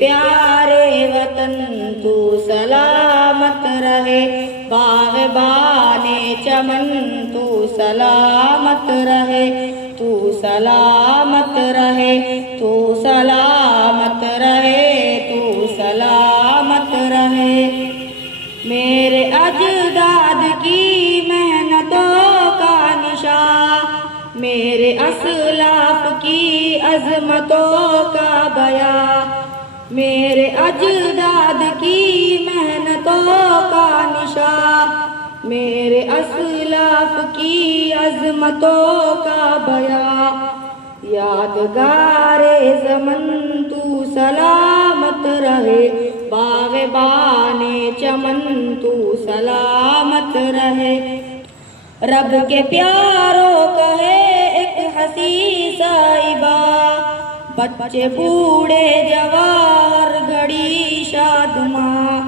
پیارے وطن تو سلامت رہے، باغبان چمن تو سلامت رہے، تو سلامت رہے، تو سلامت رہے، تو سلامت رہے۔ میرے اجداد کی محنتوں کا نشان، میرے اسلاف کی عظمتوں کا بیان، میرے اجداد کی محنتوں کا نشان، میرے اسلاف کی عظمتوں کا بیان۔ یادگار زمن تو سلامت رہے، باغبان چمن تو سلامت رہے۔ رب کے پیاروں کا ہے ایک حسین صاحبہ، بچے بوڑھے جوان گھڑی شادماں۔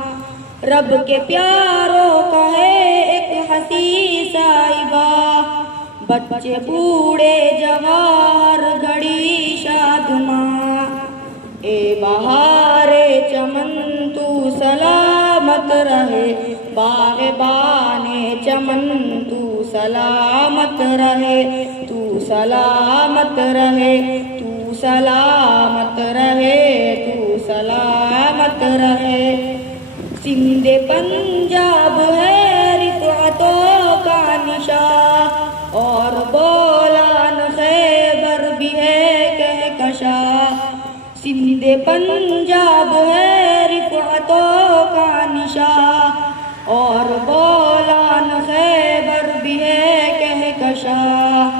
رب کے پیاروں کا ہے ایک حسین صاحبہ، بچے بوڑھے جوان گھڑی شادماں۔ اے بہار چمن تو سلامت رہے، باغبان چمن تو سلامت رہے، تو سلامت رہے، تو سلامت رہے، تو سلامت رہے۔ سندھ پنجاب ہے رفعتوں کا نشان، اور بولان خیبر بھی ہے کہکشاں۔ سندھ پنجاب ہے رفعتوں کا نشان، اور بولان خیبر بھی ہے کہکشاں۔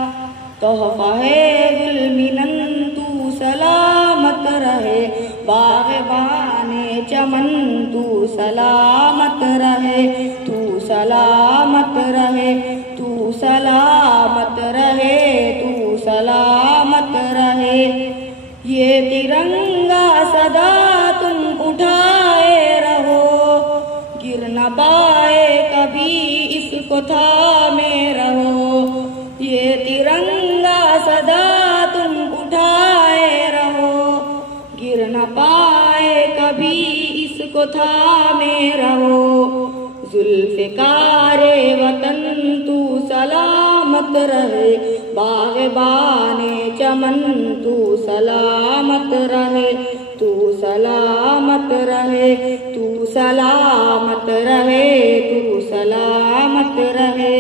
تحفہ ہے گلمنن تو سلامت رہے، باغبان چمن تو سلامت رہے، تو سلامت رہے، تو سلامت رہے، تو سلامت رہے۔ یہ ترنگا سدا تم اٹھائے رہو، گر نہ پائے کبھی اس کو تھامے رہو۔ یہ ترنگا سدا تم اٹھائے رہو، گر نہ پائے کبھی اس کو تھامے رہو۔ ذوالفقار وطن تو سلامت رہے، باغبان چمن تو سلامت رہے، تو سلامت رہے، تو سلامت رہے، تو سلامت رہے۔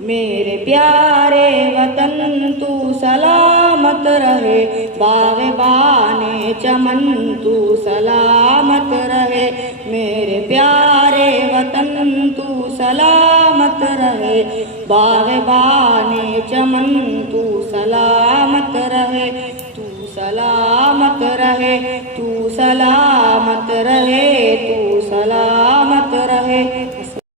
میرے پیارے وطن تو سلامت رہے، باغبان چمن تو سلامت رہے۔ میرے پیارے وطن تو سلامت رہے، باغبان چمن تو سلامت رہے، تو سلامت رہے، تو سلامت رہے، تو سلامت